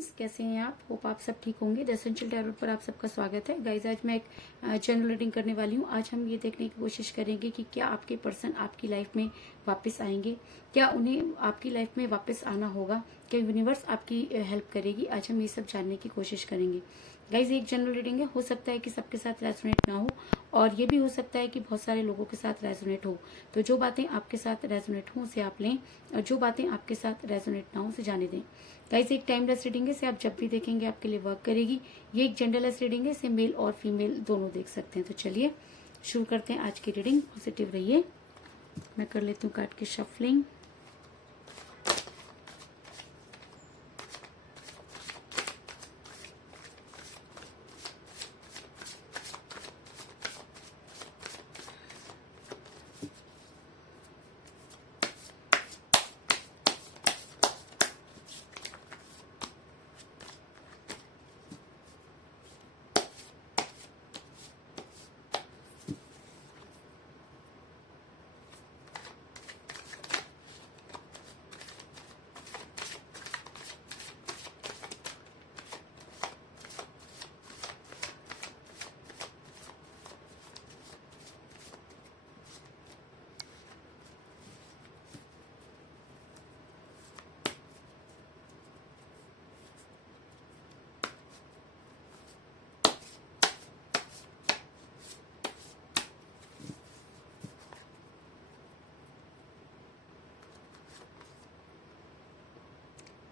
Friends, कैसे हैं आप? होप आप सब ठीक होंगे। द एसेंशियल टैरोट पर आप सबका स्वागत है। गाइज, आज मैं एक जनरल रीडिंग करने वाली हूँ। आज हम ये देखने की कोशिश करेंगे कि क्या आपके पर्सन आपकी लाइफ में वापस आएंगे, क्या उन्हें आपकी लाइफ में वापस आना होगा, क्या यूनिवर्स आपकी हेल्प करेगी। आज हम ये सब जानने की कोशिश करेंगे। गाइज, एक जनरल रीडिंग है, हो सकता है कि सबके साथ रेजोनेट ना हो और ये भी हो सकता है कि बहुत सारे लोगों के साथ रेजोनेट हो। तो जो बातें आपके साथ रेजोनेट हो उसे आप लें और जो बातें आपके साथ रेजोनेट ना हो उसे जाने दें। गाइस, एक टाइमलेस रीडिंग है, इसे आप जब भी देखेंगे आपके लिए वर्क करेगी। ये एक जेंडरलेस रीडिंग है, इसे मेल और फीमेल दोनों देख सकते हैं। तो चलिए शुरू करते हैं आज की रीडिंग। पॉजिटिव रहिए। मैं कर लेती हूँ कार्ड की shuffling.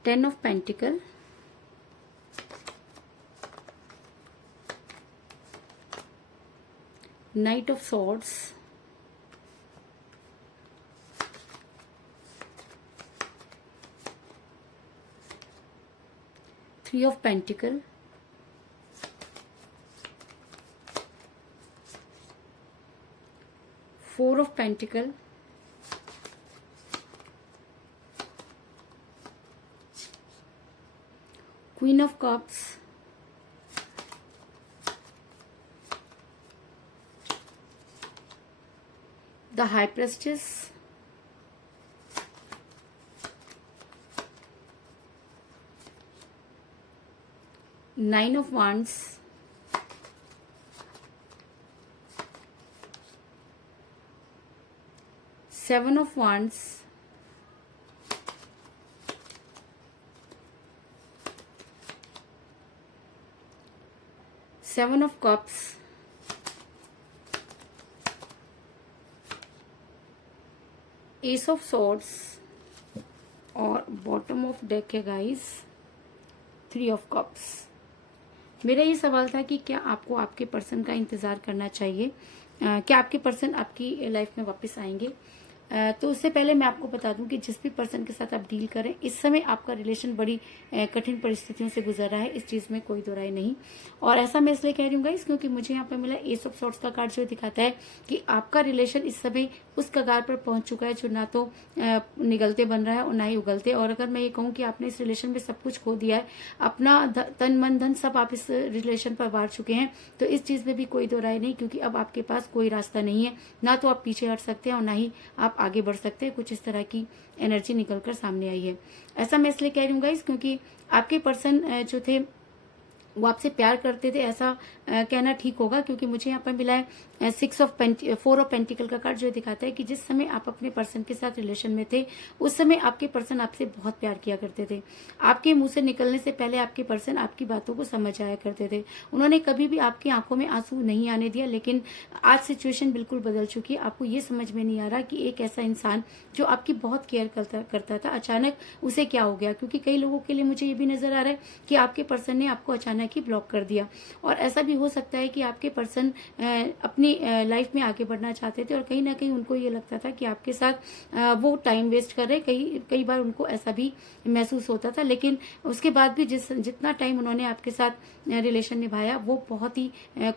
Ten of Pentacle, Knight of Swords, Three of Pentacle, Four of Pentacle, Queen of Cups, the High Priestess, Nine of Wands, Seven of Wands, Seven of Cups, Ace of Swords और bottom of deck है guys, three of cups. मेरा ये सवाल था कि क्या आपको आपके पर्सन का इंतजार करना चाहिए, क्या आपके पर्सन आपकी लाइफ में वापस आएंगे। तो उससे पहले मैं आपको बता दूं कि जिस भी पर्सन के साथ आप डील करें, इस समय आपका रिलेशन बड़ी कठिन परिस्थितियों से गुजर रहा है, इस चीज में कोई दो राय नहीं। और ऐसा मैं इसलिए कह रही हूँ गाइस, क्योंकि मुझे यहाँ पे मिला एस ऑफ सॉर्ट्स का कार्ड, जो दिखाता है कि आपका रिलेशन इस समय उस कगार पर पहुंच चुका है जो ना तो निगलते बन रहा है और ना ही उगलते। और अगर मैं ये कहूँ कि आपने इस रिलेशन में सब कुछ खो दिया है, अपना तन मन धन सब आप इस रिलेशन पर वार चुके हैं, तो इस चीज में भी कोई दो राय नहीं, क्योंकि अब आपके पास कोई रास्ता नहीं है। ना तो आप पीछे हट सकते हैं और ना ही आप आगे बढ़ सकते हैं। कुछ इस तरह की एनर्जी निकलकर सामने आई है। ऐसा मैं इसलिए कह रही हूँ गाइस, क्योंकि आपके पर्सन जो थे वो आपसे प्यार करते थे, ऐसा कहना ठीक होगा, क्योंकि मुझे यहाँ पर मिला है फोर ऑफ पेंटिकल का कार्ड, जो दिखाता है कि जिस समय आप अपने पर्सन के साथ रिलेशन में थे, उस समय आपके पर्सन आपसे बहुत प्यार किया करते थे। आपके मुंह से निकलने से पहले आपके पर्सन आपकी बातों को समझ आया करते थे। उन्होंने कभी भी आपकी आंखों में आंसू नहीं आने दिया। लेकिन आज सिचुएशन बिल्कुल बदल चुकी है। आपको ये समझ में नहीं आ रहा कि एक ऐसा इंसान जो आपकी बहुत केयर करता था, अचानक उसे क्या हो गया। क्योंकि कई लोगों के लिए मुझे ये भी नजर आ रहा है कि आपके पर्सन ने आपको अचानक ही ब्लॉक कर दिया। और ऐसा भी हो सकता है कि आपके पर्सन अपनी लाइफ में आगे बढ़ना चाहते थे और कहीं ना कहीं उनको ये लगता था कि आपके साथ वो टाइम वेस्ट कर रहे। कई बार उनको ऐसा भी महसूस होता था। लेकिन उसके बाद भी जितना टाइम उन्होंने आपके साथ रिलेशन निभाया, वो बहुत ही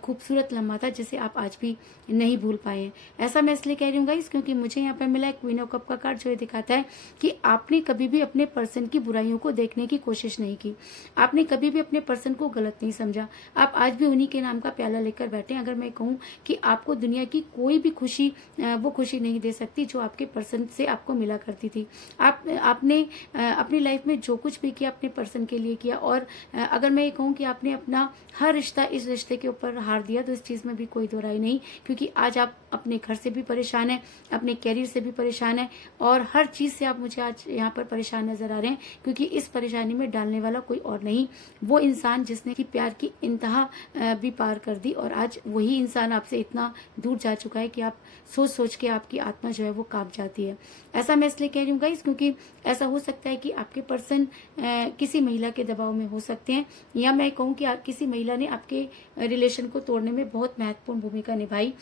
खूबसूरत लम्हा था, जिसे आप आज भी नहीं भूल पाए हैं। ऐसा मैं इसलिए कह रही हूँ गाइस, क्योंकि मुझे यहाँ पर मिला है क्वीन ऑफ कप का कार्ड, जो ये दिखाता है कि आपने कभी भी अपने पर्सन की बुराइयों को देखने की कोशिश नहीं की। आपने कभी भी अपने पर्सन को गलत नहीं समझा। आप आज भी उन्हीं के नाम का प्याला लेकर बैठे हैं। अगर मैं कहूँ कि आपको दुनिया की कोई भी खुशी वो खुशी नहीं दे सकती जो आपके पर्सन से आपको मिला करती थी। आपने अपनी लाइफ में जो कुछ भी किया अपने पर्सन के लिए किया, और अगर मैं ये कहूँ कि आपने अपना हर रिश्ता इस रिश्ते के ऊपर हार दिया, तो इस चीज़ में भी कोई दो राय नहीं, क्योंकि आज आप अपने घर से भी परेशान हैं, अपने कैरियर से भी परेशान हैं, और हर चीज़ से आप मुझे आज यहाँ पर परेशान नजर आ रहे हैं, क्योंकि इस परेशानी में डालने वाला कोई और नहीं, वो इंसान जिसने कि प्यार की इंतहा भी पार कर दी, और आज वही इंसान आपसे इतना दूर जा चुका है कि आप सोच सोच के आपकी आत्मा जो है वो कांप जाती है। ऐसा मैं इसलिए कह रही हूँ गाइस, क्योंकि ऐसा हो सकता है कि आपके पर्सन किसी महिला के दबाव में हो सकते हैं, या मैं कहूँ कि किसी महिला ने आपके रिलेशन को तोड़ने में बहुत महत्वपूर्ण भूमिका निभाई।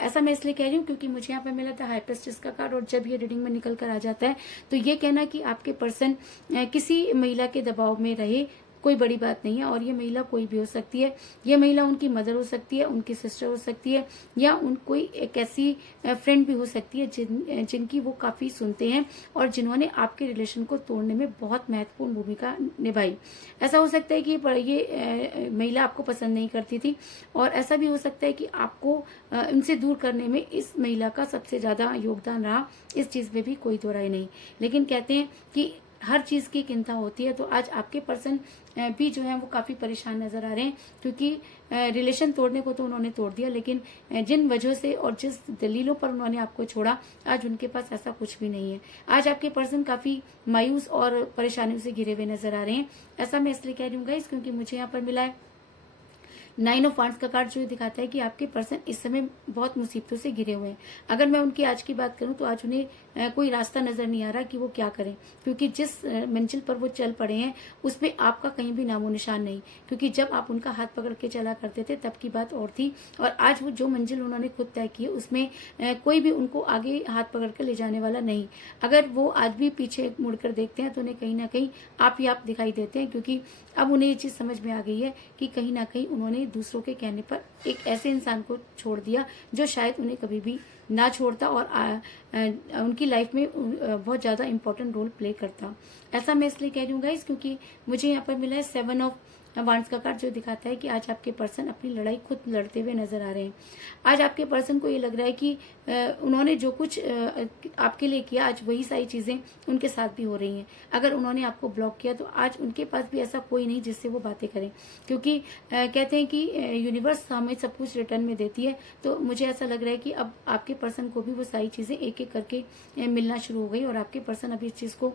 ऐसा मैं इसलिए कह रही हूँ क्योंकि मुझे यहाँ पर मिला था हाई प्रेस्टिस का कार्ड, और जब ये रीडिंग में निकल कर आ जाता है तो ये कहना कि आपके पर्सन किसी महिला के दबाव में रहे कोई बड़ी बात नहीं है, और ये महिला कोई भी हो सकती है। ये महिला उनकी मदर हो सकती है, उनकी सिस्टर हो सकती है, या उन कोई एक ऐसी फ्रेंड भी हो सकती है जिनकी वो काफी सुनते हैं और जिन्होंने आपके रिलेशन को तोड़ने में बहुत महत्वपूर्ण भूमिका निभाई। ऐसा हो सकता है कि ये महिला आपको पसंद नहीं करती थी, और ऐसा भी हो सकता है कि आपको उनसे दूर करने में इस महिला का सबसे ज्यादा योगदान रहा। इस चीज में भी कोई दो राय नहीं, लेकिन कहते हैं कि हर चीज की चिंता होती है। तो आज आपके पर्सन भी जो है वो काफी परेशान नजर आ रहे हैं, क्योंकि रिलेशन तोड़ने को तो उन्होंने तोड़ दिया, लेकिन जिन वजहों से और जिस दलीलों पर उन्होंने आपको छोड़ा, आज उनके पास ऐसा कुछ भी नहीं है। आज आपके पर्सन काफी मायूस और परेशानियों से घिरे हुए नजर आ रहे हैं। ऐसा मैं इसलिए कह रही हूँ गाइस, क्योंकि मुझे यहाँ पर मिला है 9 ऑफ वांड्स का कार्ड, जो दिखाता है कि आपके पर्सन इस समय बहुत मुसीबतों से घिरे हुए हैं। अगर मैं उनकी आज की बात करूं तो आज उन्हें कोई रास्ता नजर नहीं आ रहा कि वो क्या करें, क्योंकि जिस मंजिल पर वो चल पड़े हैं उसमें आपका कहीं भी नामो निशान नहीं। क्योंकि जब आप उनका हाथ पकड़ के चला करते थे तब की बात और थी, और आज वो जो मंजिल उन्होंने खुद तय की है उसमें कोई भी उनको आगे हाथ पकड़ के ले जाने वाला नहीं। अगर वो आज भी पीछे मुड़कर देखते हैं तो उन्हें कहीं ना कहीं आप ही आप दिखाई देते हैं, क्योंकि अब उन्हें ये चीज समझ में आ गई है कि कहीं ना कहीं उन्होंने दूसरों के कहने पर एक ऐसे इंसान को छोड़ दिया जो शायद उन्हें कभी भी ना छोड़ता और उनकी लाइफ में बहुत ज्यादा इंपॉर्टेंट रोल प्ले करता। ऐसा मैं इसलिए कह रही हूँ गाइस, क्योंकि मुझे यहाँ पर मिला है 7 ऑफ वांड्स का कार्ड, जो दिखाता है कि आज आपके पर्सन अपनी लड़ाई खुद लड़ते हुए नजर आ रहे हैं। आज आपके पर्सन को ये लग रहा है कि उन्होंने जो कुछ आपके लिए किया, आज वही सारी चीजें उनके साथ भी हो रही हैं। अगर उन्होंने आपको ब्लॉक किया तो आज उनके पास भी ऐसा कोई नहीं जिससे वो बातें करें, क्योंकि कहते हैं कि यूनिवर्स हमें सब कुछ रिटर्न में देती है। तो मुझे ऐसा लग रहा है कि अब आपके पर्सन को भी वो सारी चीजें एक एक करके मिलना शुरू हो गई, और आपके पर्सन अभी इस चीज को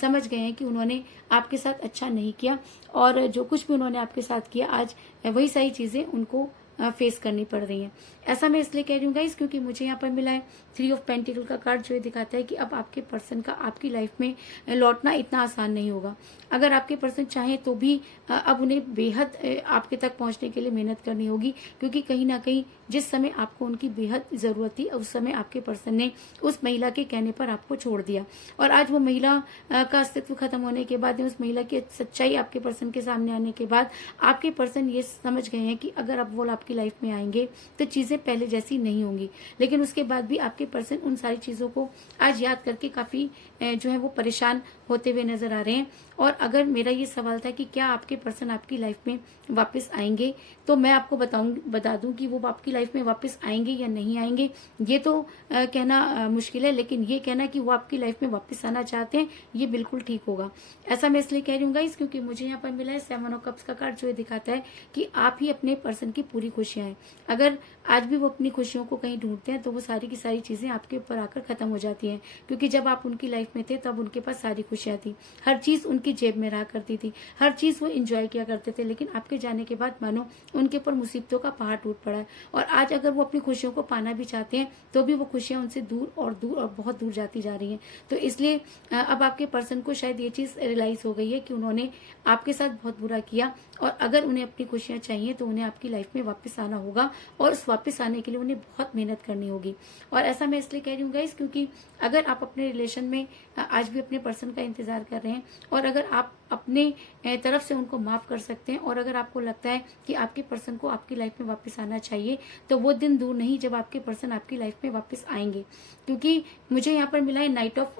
समझ गए हैं कि उन्होंने आपके साथ अच्छा नहीं किया, और जो कुछ भी उन्होंने आपके साथ किया आज वही सारी चीजें उनको फेस करनी पड़ रही हैं। ऐसा मैं इसलिए कह रही हूँ गाइस, क्योंकि मुझे यहाँ पर मिला है 3 ऑफ पेंटिकल का कार्ड, जो ये दिखाता है कि अब आपके पर्सन का आपकी लाइफ में लौटना इतना आसान नहीं होगा। अगर आपके पर्सन चाहे तो भी अब उन्हें बेहद आपके तक पहुंचने के लिए मेहनत करनी होगी, क्योंकि कहीं ना कहीं जिस समय आपको उनकी बेहद जरूरत थी उस समय आपके पर्सन ने उस महिला के कहने पर आपको छोड़ दिया, और आज वो महिला का अस्तित्व खत्म होने के बाद, उस महिला की सच्चाई आपके पर्सन के सामने आने के बाद आपके पर्सन ये समझ गए हैं कि अगर अब वो आपकी लाइफ में आएंगे तो चीजें पहले जैसी नहीं होंगी। लेकिन उसके बाद भी आपके पर्सन उन सारी चीजों को आज याद करके काफी जो है वो परेशान होते हुए नजर आ रहे हैं। और अगर मेरा ये सवाल था कि क्या आपके पर्सन आपकी लाइफ में वापस आएंगे, तो मैं आपको बता दूं कि वो आपकी लाइफ में वापस आएंगे या नहीं आएंगे, ये तो कहना मुश्किल है, लेकिन ये कहना कि वो आपकी लाइफ में वापस आना चाहते हैं ये बिल्कुल ठीक होगा। ऐसा मैं इसलिए कह रही हूँ गाइस, क्योंकि मुझे यहाँ पर मिला है 7 ऑफ कप्स का कार्ड, जो ये दिखाता है कि आप ही अपने पर्सन की पूरी खुशियां हैं। अगर आज भी वो अपनी खुशियों को कहीं ढूंढते हैं तो वो सारी की सारी चीजें आपके ऊपर आकर खत्म हो जाती हैं, क्योंकि जब आप उनकी लाइफ में थे तब उनके पास सारी खुशियां थी, हर चीज उनकी जेब में रहा करती थी, हर चीज वो एंजॉय किया करते थे। लेकिन आपके जाने के बाद मानो उनके ऊपर मुसीबतों का पहाड़ टूट पड़ा है, और आज अगर वो अपनी खुशियों को पाना भी चाहते हैं तो भी वो खुशियां उनसे दूर और बहुत दूर जाती जा रही हैं। तो इसलिए अब आपके पर्सन को शायद ये चीज रियलाइज हो गई है कि उन्होंने आपके साथ बहुत बुरा किया, और अगर उन्हें अपनी खुशियां चाहिए तो उन्हें आपकी लाइफ में वापस आना होगा, और उस वापस आने के लिए उन्हें बहुत मेहनत करनी होगी। और ऐसा मैं इसलिए कह रही हूँ गाइस, क्योंकि अगर आप अपने रिलेशन में आज भी अपने पर्सन का इंतजार कर रहे हैं, और अगर आप अपने तरफ से उनको माफ कर सकते हैं। और अगर आपको लगता है कि आपके पर्सन को आपकी लाइफ में वापस आना चाहिए, तो वो दिन दूर नहीं जब आपके पर्सन आपकी लाइफ में वापस आएंगे। क्योंकि मुझे यहाँ पर मिला है night of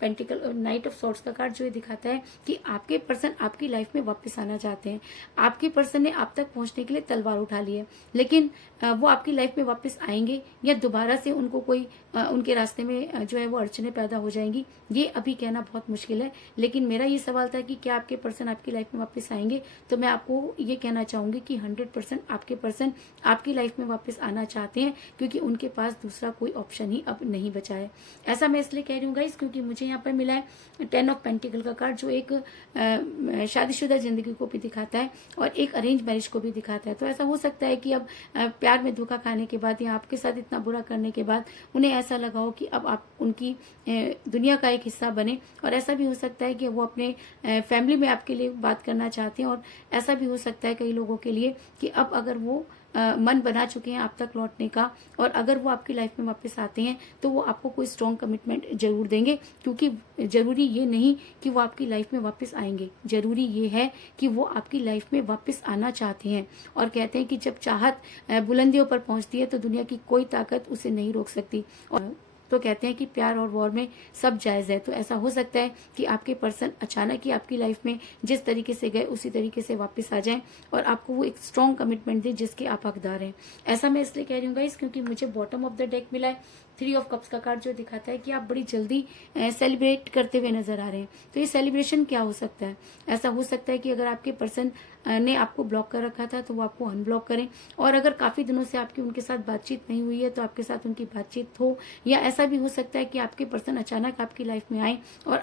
pentacle, night of swords का कार्ड, जो ये दिखाता है कि आपके पर्सन आपकी लाइफ में वापस आना चाहते हैं। आपके पर्सन ने आप तक पहुंचने के लिए तलवार उठा ली है, लेकिन वो आपकी लाइफ में वापस आएंगे या दोबारा से उनको कोई उनके रास्ते में जो है वो अड़चने पैदा हो जाएंगी, ये अभी कहना बहुत मुश्किल है। लेकिन मेरा ये सवाल था कि क्या आपके पर्सन आपकी लाइफ में वापस आएंगे, तो मैं आपको ये कहना चाहूंगी कि 100% आपके पर्सन आपकी लाइफ में वापस आना चाहते हैं, क्योंकि उनके पास दूसरा कोई ऑप्शन ही अब नहीं बचा है। ऐसा मैं इसलिए कह रही हूँ गाइस, क्योंकि मुझे यहाँ पर मिला है 10 ऑफ पेंटिकल का कार्ड, जो एक शादीशुदा जिंदगी को भी दिखाता है और एक अरेंज मैरिज को भी दिखाता है। तो ऐसा हो सकता है कि अब प्यार में धोखा खाने के बाद या आपके साथ इतना बुरा करने के बाद उन्हें ऐसा लगा हो कि अब आप उनकी दुनिया का एक हिस्सा बने। और ऐसा भी हो सकता है कि वो अपने फैमिली में आपके लिए बात करना चाहते हैं। और ऐसा भी हो सकता है कई लोगों के लिए कि अब अगर वो मन बना चुके हैं आप तक लौटने का, और अगर वो आपकी लाइफ में वापस आते हैं तो वो आपको कोई स्ट्रॉन्ग कमिटमेंट जरूर देंगे। क्योंकि जरूरी ये नहीं कि वो आपकी लाइफ में वापस आएंगे, जरूरी ये है कि वो आपकी लाइफ में वापस आना चाहते हैं। और कहते हैं कि जब चाहत बुलंदियों पर पहुंचती है तो दुनिया की कोई ताकत उसे नहीं रोक सकती। और तो कहते हैं कि प्यार और वॉर में सब जायज है। तो ऐसा हो सकता है कि आपके पर्सन अचानक ही आपकी लाइफ में जिस तरीके से गए उसी तरीके से वापस आ जाएं और आपको वो एक स्ट्रॉन्ग कमिटमेंट दे जिसके आप हकदार हैं। ऐसा मैं इसलिए कह रही हूँ गाइस, क्योंकि मुझे बॉटम ऑफ द डेक मिला है 3 ऑफ कप्स का कार्ड, जो दिखाता है कि आप बड़ी जल्दी सेलिब्रेट करते हुए नजर आ रहे हैं। तो ये सेलिब्रेशन क्या हो सकता है? ऐसा हो सकता है कि अगर आपके पर्सन ने आपको ब्लॉक कर रखा था तो वो आपको अनब्लॉक करें, और अगर काफी दिनों से आपकी उनके साथ बातचीत नहीं हुई है तो आपके साथ उनकी बातचीत हो। या ऐसा भी हो सकता है कि आपके पर्सन अचानक आपकी लाइफ में आए और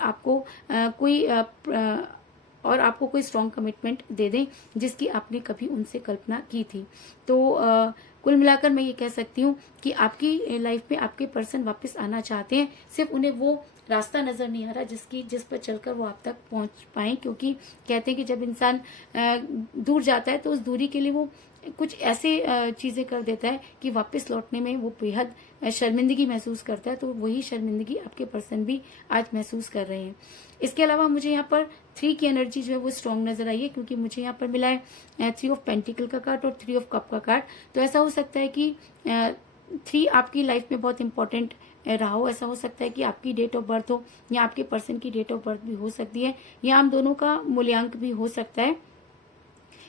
आपको कोई स्ट्रॉन्ग कमिटमेंट दे दें जिसकी आपने कभी उनसे कल्पना की थी। तो कुल मिलाकर मैं ये कह सकती हूँ कि आपकी लाइफ में आपके पर्सन वापस आना चाहते हैं, सिर्फ उन्हें वो रास्ता नजर नहीं आ रहा जिस पर चलकर वो आप तक पहुंच पाए। क्योंकि कहते हैं कि जब इंसान दूर जाता है तो उस दूरी के लिए वो कुछ ऐसे चीजें कर देता है कि वापस लौटने में वो बेहद शर्मिंदगी महसूस करता है। तो वही शर्मिंदगी आपके पर्सन भी आज महसूस कर रहे हैं। इसके अलावा मुझे यहाँ पर 3 की एनर्जी जो है वो स्ट्रॉन्ग नजर आई है, क्योंकि मुझे यहाँ पर मिला है 3 ऑफ पेंटिकल का कार्ड और 3 ऑफ कप का कार्ड। तो ऐसा हो सकता है कि 3 आपकी लाइफ में बहुत इंपॉर्टेंट रहा हो। ऐसा हो सकता है कि आपकी डेट ऑफ बर्थ हो या आपके पर्सन की डेट ऑफ बर्थ भी हो सकती है, या हम दोनों का मूल्यांक भी हो सकता है।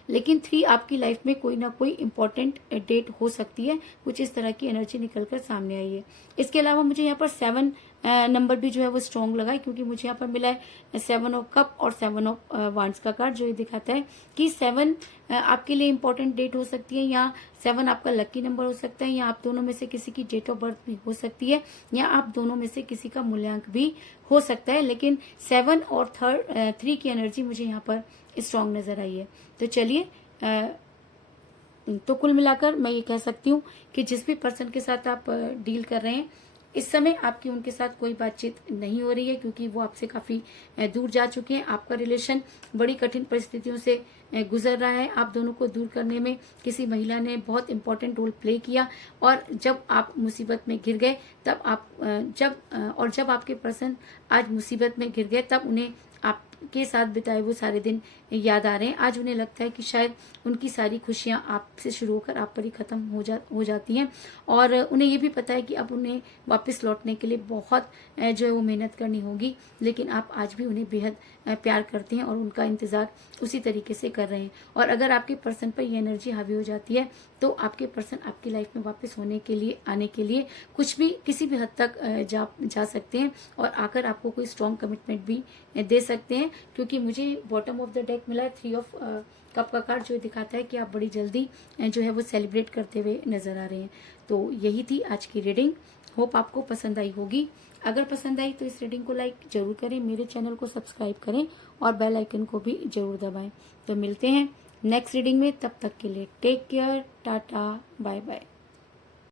लेकिन 3 आपकी लाइफ में कोई ना कोई इंपॉर्टेंट डेट हो सकती है। कुछ इस तरह की एनर्जी निकलकर सामने आई है। इसके अलावा मुझे यहाँ पर 7 नंबर भी जो है वो स्ट्रॉन्ग लगा है, क्योंकि मुझे यहाँ पर मिला है 7 ऑफ कप और 7 ऑफ वांड्स का कार्ड, जो ये दिखाता है कि 7 आपके लिए इंपॉर्टेंट डेट हो सकती है, या 7 आपका लकी नंबर हो सकता है, या आप दोनों में से किसी की डेट ऑफ बर्थ भी हो सकती है, या आप दोनों में से किसी का मूल्यांक भी हो सकता है। लेकिन 7 और 3 की एनर्जी मुझे यहाँ पर स्ट्रॉन्ग नजर आई है। तो चलिए, तो कुल मिलाकर मैं ये कह सकती हूँ कि जिस भी पर्सन के साथ आप डील कर रहे हैं इस समय आपकी उनके साथ कोई बातचीत नहीं हो रही है, क्योंकि वो आपसे काफी दूर जा चुके हैं। आपका रिलेशन बड़ी कठिन परिस्थितियों से गुजर रहा है। आप दोनों को दूर करने में किसी महिला ने बहुत इंपॉर्टेंट रोल प्ले किया, और जब आप मुसीबत में गिर गए जब आपके पर्सन आज मुसीबत में गिर गए तब उन्हें आपके साथ बिताए वो सारे दिन याद आ रहे हैं। आज उन्हें लगता है कि शायद उनकी सारी खुशियां आपसे शुरू होकर आप पर ही खत्म हो जाती हैं, और उन्हें ये भी पता है कि अब उन्हें वापस लौटने के लिए बहुत जो है वो मेहनत करनी होगी। लेकिन आप आज भी उन्हें बेहद प्यार करते हैं और उनका इंतजार उसी तरीके से कर रहे हैं। और अगर आपके पर्सन पर ये एनर्जी हावी हो जाती है तो आपके पर्सन आपकी लाइफ में वापस आने के लिए कुछ भी किसी भी हद तक जा सकते हैं, और आकर आपको कोई स्ट्रॉन्ग कमिटमेंट भी दे सकते हैं। क्योंकि मुझे बॉटम ऑफ द डेक मिला है 3 ऑफ कप का कार्ड, जो दिखाता है कि आप बड़ी जल्दी जो है वो सेलिब्रेट करते हुए नजर आ रहे हैं। तो यही थी आज की रीडिंग। होप आपको पसंद आई होगी। अगर पसंद आई तो इस रीडिंग को लाइक जरूर करें, मेरे चैनल को सब्सक्राइब करें और बेल आइकन को भी जरूर दबाएं। तो मिलते हैं नेक्स्ट रीडिंग में, तब तक के लिए take care, tata, bye bye.